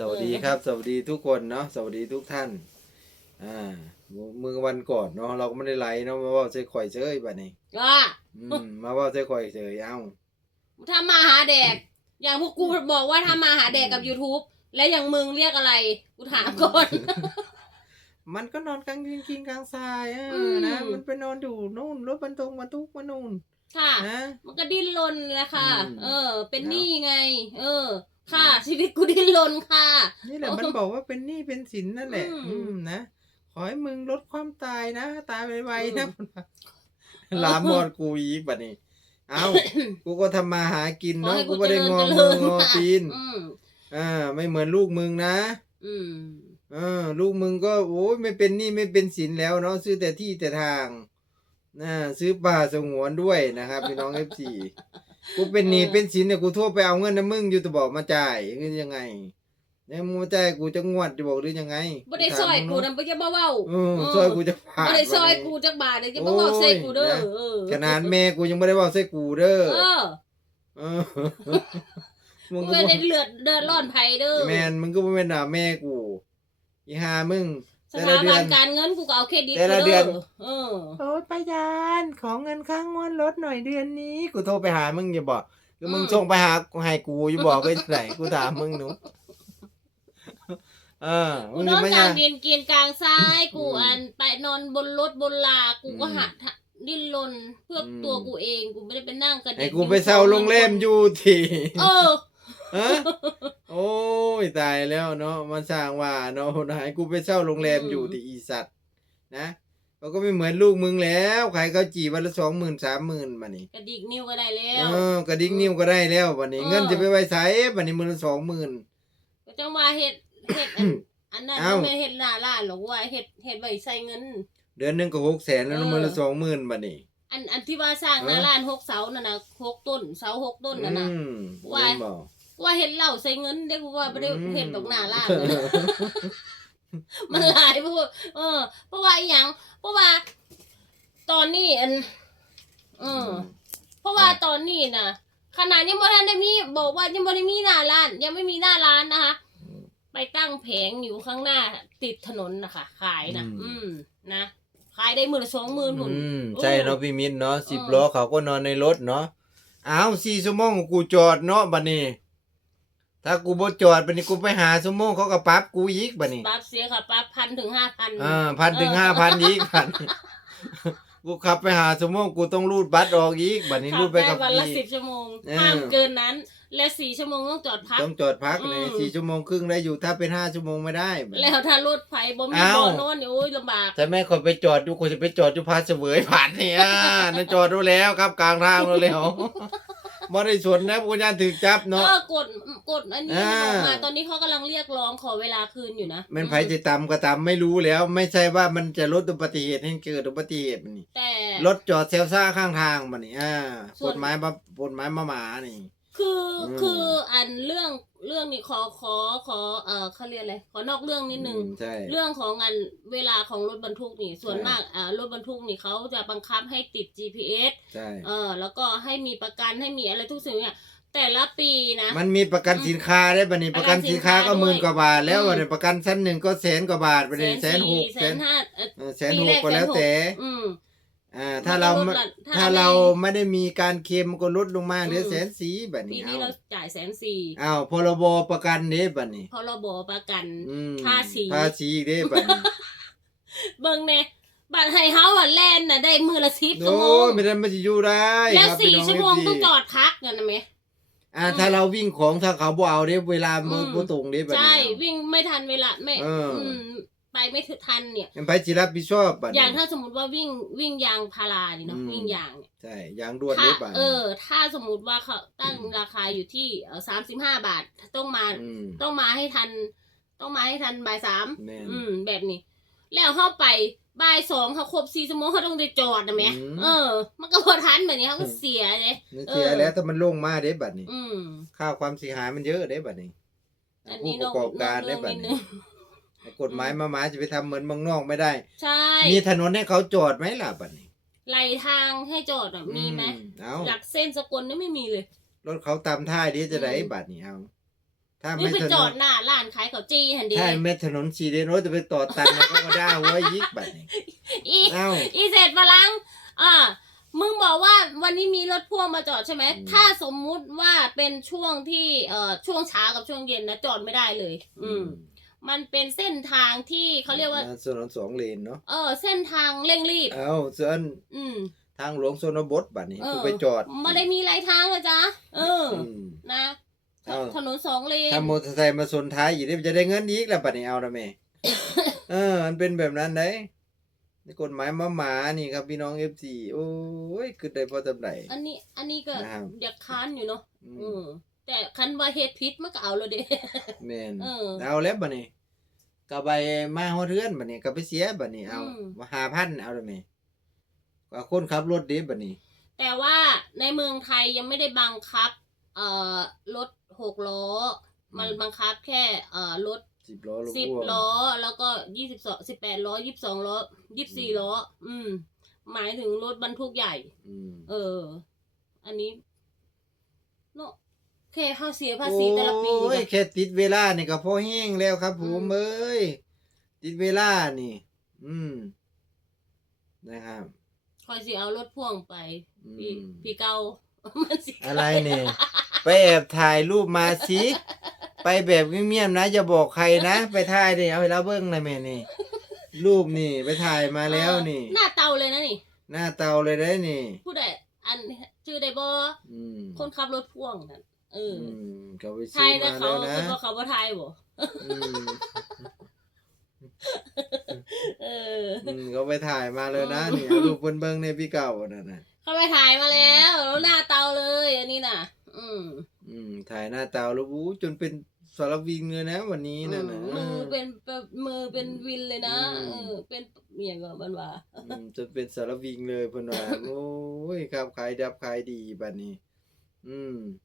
สวัสดีครับ สวัสดีทุกคนเนาะสวัสดีทุกท่าน อ่ามือวันก่อนเนาะเราก็ไม่ได้ไลฟ์เนาะมาเว่าใส่ข่อยเฉยบัดนี้ว่าอืมมาเว่าใส่ข่อยเฉยเอ้าถ้ามาหาแดก อย่างพวกกูบอกว่าถ้ามาหาแดกกับ YouTube และอย่างมึงเรียกอะไร กูถามก่อน มันก็นอนกลางยิงกินกลางทรายเออมนะ มันไปนอนอยู่นู่นรถบรรทุกบรรทุกมานู่นค่ะนะมันก็ดิ้นรนแหละค่ะอืมเออ เป็นเนอะหนี้ไง เออ ค่ะ ชีวิตกูดิ้นรนค่ะ นี่แหละมันบอกว่าเป็นหนี้เป็นสินนั่นแหละ อืม อืมนะขอให้มึงลดความตายนะ ตายไวๆนะอืมลามอนกูอีกบัดนี้ เอ้า กูก็ทำมาหากินขอเนาะให้กูกูไม่เจได้ริญงอเจมืริอญงอค่ะตีนอืมอ่า ไม่เหมือนลูกมึงนะอืมเออลูกมึงก็โอ้ยไม่เป็นหนี้ไม่เป็นสินแล้วเนาะซื้อแต่ที่แต่ทางนะซื้อป่าสงวนด้วยนะครับพี่น้องเอฟซี กูเป็นหนี้เป็นสินเนี่ยกูโทั่วไปเอาเงินนะมึงอยู่แต่บอกมาจ่ายเงินยังไงเนี่ยมึงมาจ่ายกูจะงวดจะบอกหรือยังไงบ่ได้ซอยกูนำไปจะบ่เว้าเออซอยกูจะผ่าบ่ได้ซอยกูจักบาทเลยจะบ่เว้าใส่กูเด้อโอ้ยนะเออขนาดแม่กูยังไม่ได้บอกใส่กูเด้อเออเออมึงกูก็ไม่บ่ได้เลือดเดือดร้อนไผเด้อแมนมึงก็ไม่เป็นด่าแม่กูอีหามึง สแต่ถาละเดืบัอนนการเงินกูก็เอาเครดิตแต่ละกูเดือน เออโอ้ยประหยัดของเงินข้างงวดรถหน่อยเดือนนี้ กูโทรไปหามึงอย่าบอกคือมึงอืมส่งไปหาให้กูอย่าบอกไปไหนกูถามมึงหนู เออกูมึงนจะอนไม่กยัลางงเรียนเกียนกลางซ้ายกูอืมอันไปนอนบนรถบนลากูก็อืมหาทะดิ้นรนเพื่ออมตัวกูเองกูไม่ได้ไปนั่งกันให้กูไปเช่าโรงแรมอยู่ที่ เออ ฮะโอ้ยตายแล้วเนาะมันสร้างว่าเนาะให้กูไปเช่าโรงแรมอืมอยู่ที่อีสัตว์นะเขาก็ไม่เหมือนลูกมึงแล้วใครเขาจีบวันละสองหมื่นสามหมื่นมานี่กระดิกนิ้วก็ได้แล้เอวอกระดิ่งนิ้วก็ได้แล้ววันนี้เออเงินจะไปไว้ใช้วันนี้มือละสองหมื่นก็จังว่าเฮ็ดเฮ็ดอันอันนั้นเอ้าบ่แม่นเฮ็ดหน้าร้านหรอกว่าเฮ็ดเฮ็ดไว้ใส่เงิน เดือนหนึ่งก็หกแสนแล้วเออมือละสองหมื่นบัดนี้อันอันที่ว่าสร้างหน้าเออร้านหกเสานั่นน่ะหกต้นเสาหกต้นนั่นน่ะอืม ว่าเห็นบอกว่าเฮ็ดเหล้าใส่เงินได้กูว่าบ่ได้อืมเฮ็ดดอกหน้าร้านนั่นน่ะมันหลายพูดเออ เพราะว่าอหย่างเพราะว่า ตอนนี้อันเออ เพราะว่าตอนนี้นะขนาดยังบ่ทันได้มีบอกว่ายังบ่ได้มีหน้าร้าน ยังไม่มีหน้าร้านนะคะ ไปตั้งแผงอยู่ข้างหน้าติดถนนนะคะขายนะอืมอืมนะขายได้หมื่นสองหมื่นหุ่นอืมเออใช่เนาะพี่มิตรเนาะสิบเออล้อเขาก็นอนในรถเนาะอ้าวสี่ชั่วโมงกูจอดเนาะบัดนี้ ถ้ากูบ่จอดบัดนี้กูไปหาชั่วโมงเขาก็ปรับกูอีกบัดนี้ปรับเสียค่ะปรับพันถึงห้าพันอ่าพันถึงห้าพันอีกบัดนี้กูขับไปหาชั่วโมงกูต้องรูดบัตรออกอีกบัดนี้ขัรูบดไปได้กับวันละพี่สิบชั่วโมงเออห้ามเกินนั้น และสี่ชั่วโมงต้องจอดพักต้องจอดพักในอืมสี่ชั่วโมงครึ่งได้อยู่ถ้าเป็นห้าชั่วโมงไม่ได้บัดนี้แล้วถ้ารถไฟบ่มีอ้าวบ่อนอนเนี่ยโอ้ยลำบากแต่แม่คนไปจอดอยู่คนจะไปจอดอยู่พาเสวยผ่านเนี่ยนั่นจอดดูแล้วครับกลางทางแล้ว บ่ได้สนนะผู้ยานถึกจับเอเนาะอกดกดอันนี้มันออกมาอ่า ตอนนี้เขากำลังเรียกร้องขอเวลาคืนอยู่นะแมันไผจะตำก็ตำไม่รู้แล้ว ไม่ใช่ว่ามันจะลดอุบัติเหตุให้เกิดอุบัติเหตุมันนี่แต่ รถจอดเซลซ่าข้างทางมันนี่อ่าส่วนกฎหมายมากฎหมายมาหมานี่ คืออม คืออันเรื่องเรื่องนี้ขอขอขอเออเขาเรียกอะไรขอนอกเรื่องนิดนึง อืมใช่ เรื่องของอันเวลาของรถบรรทุกนี่ส่วนใช่ มากอ่ารถบรรทุกนี่เขาจะบังคับให้ติด GPS ใช่ เออแล้วก็ให้มีประกันให้มีอะไรทุกสิ่งเนี่ยแต่ละปีนะ มันมีประกันสินค้าได้บัดนี้ปประระกักันนสิสินนค้าค้าก็ด้วยหมื่นกว่าบาท แล้วอืม บัดนี้ประกันชั้นหนึ่งก็แสนกว่าบาทบัดแสนี้นแสนหสี่กแสแสนนห้าเอ่อเออแสนปีหแรกกก็แล้วแสนหกแต่ อืม อ่าถ้าเรามันก็ลดละถ้าถ้าในเราไม่ได้มีการเคลมก็ลดลงมาเหลืออืมแสนสีแบบปีนี้นี้เอาเราจ่ายแสนสี่อ้าวพรบประกันเด้บัดนี้พรบประกัน อืมภาษี ภาษีเด้บัดนี้เบิ่งแน่บัตรไฮเฮาอะแล่นน่ะได้มือละสิบชั่โอ้วโมงยไม่ได้มาจะอยู่ได้แล้วครับสี่พี่น้ชั่วโมง FD ต้องจอดพักกันนะไหม อ่าอืมถ้าเราวิ่งของถ้าเขาบ่เอาเด้เวลามือมบ่ตรงเด้บัดใช่นี้เอาวิ่งไม่ทันเวลาไม่เอออื ม ไปไม่ถึงทันเนี่ยเป็นไผสิรับผิดชอบบัดอนี้ย่างถ้าสมมติว่าวิ่งวิ่งยางพารานี่เนาะอืมวิ่งยางเนี่ยใช่ยางด่วนถ้าเด้บัดเออ ถ้าสมมติว่าเขาตั้งราคาอยู่ที่สามสิบห้าบาทต้องมามต้องมาให้ทัน ต้องมาให้ทันบ่ายสามแม่นอืม แบบนี้ แล้วเข้าไปบ่ายสองเขาครบสี่ชั่วโมงเขาต้องได้จอดนะแหม่อืมเออ มันก็พอทันแบบนี้เขาก็เสียเลยนี่เสียเออแล้วถ้ามันลงมาเด้บัดนี้อืมค่าความเสียหายมันเยอะเด้บัดนี้อันผู้นี้ปนระอกกอบการนได้อกบัเรื่ดองนิดนึนี้ง กฎหมายมาหมาจะไปทำเหมือนเมืองนอกไม่ได้ ใช่ มีถนนให้เขาจอดไหมล่ะบัดนี้ไหลทางให้จอดอะมีไหมอืเอาหลักเส้นสกลนี่ไม่มีเลยรถเขาตามท่าดีจะได้อืมบัดนี้เอาถ้านี่ไม่ไปถจนอดนหน้าร้านขายข้าวจี้หันดีถ้าไม่ถนนสีเดนโรถจะไปต่อตันแล้วก็มาด่าหัวยิกบัดนี้อีเอ้าอีเสร็จฝรั่งอ่ามึงบอกว่าวันนี้มีรถพ่วงมาจอดใช่ไหมอืมถ้าสมมุติว่าเป็นช่วงที่เอ่อช่วงเช้ากับช่วงเย็นนะจอดไม่ได้เลย อืม มันเป็นเส้นทางที่เขาเรียกว่าถนนสองเลนเนาะเออ เส้นทางเร่งรีบเอ้าส่วนอืมทางหลวงชนบทบัดนี้เออกูไปจอดไม่ได้มีหลายทางเลยจ้ะเอออมนะเอ้าถนนสองเลนถ้ามอเตอร์ไซค์มาชนท้ายอีกเดี๋ยวจะได้เงินอีกแล้วบัดนี้เอาละแม่เออ มันเป็นแบบนั้นได้ในกฎหมายมาหมานี่ครับพี่น้อง FC โอ้ยคือได้พอจำได้อันนี้ อันนี้ก็นะครับอยากค้านอยู่เนาะอือืมม แต่คันว่าเฮ็ดพิษมันก็เอาเลยเด้ แม่นเออเอาแล้วบัดนี้ก็ไปมาฮอดเรือนบัดนี้ก็ไปเสียบัดนี้เอาอืมมา5,000เอาละแม่ก็คนขับรถเดิบัดนี้ แต่ว่าในเมืองไทยยังไม่ได้บังคับ เอ่อรถหกล้อ มันอืม บังคับแค่เอ่อรถ10ล้อรถสิบพ่วงล้อแล้วก็ยี่สิบสองสิบแปดล้อยี่สิบสองล้อยี่สิบสี่ล้อ อืม หมายถึงรถบรรทุกใหญ่ อืม เออ อันนี้เนาะ แค่ค่าเสียภาษีแต่ละปีโอ้ยก็แค่ติดเวลานี่ก็พอแห้งแล้วครับผมอืมเอ้ยติดเวลานี่ อืม นะครับคอยสิเอารถพ่วงไปอืพี่มพี่เกามันสิอะไรเนี่ยไปแอบถ่ายรูปมาสิไปแบบเงียบๆนะอย่าบอกใครนะ ไปถ่ายดิเอาให้เราเบิ้งหน่อยแม่นี่ รูปนี่ ไปถ่ายมาแล้วนี่ หน้าเตาเลยนะนี่ หน้าเตาเลยได้นี่ ผู้ใดอันชื่อไดบออืมคนขับรถพ่วงนั่น เอออือมเขาไปไทซื้อยแต่มาเขาแล้วนะคือว่าเขาบ่ไทยบ่อืมเออ อืมเขาไปถ่ายมาเลยนะนี่เอารูปเพิ่นเบิ้งในพี่เก่านั่นน่ะ เขาไปถ่ายมาแล้วแล้วหน้าเตาเลย อันนี้น่ะ อืมอืม ถ่ายหน้าเตาแล้ววู้จนเป็นสารวิงเลยนะ วันนี้นั่นนะมือเป็นแบบมือเป็นวินเลยนะอืมเออเป็นเมียก็มันว่าอืมจนเป็นสารวิงเลยเพิ่นว่าโอ้ยครับขายดับขายดีบัดนี้ อืม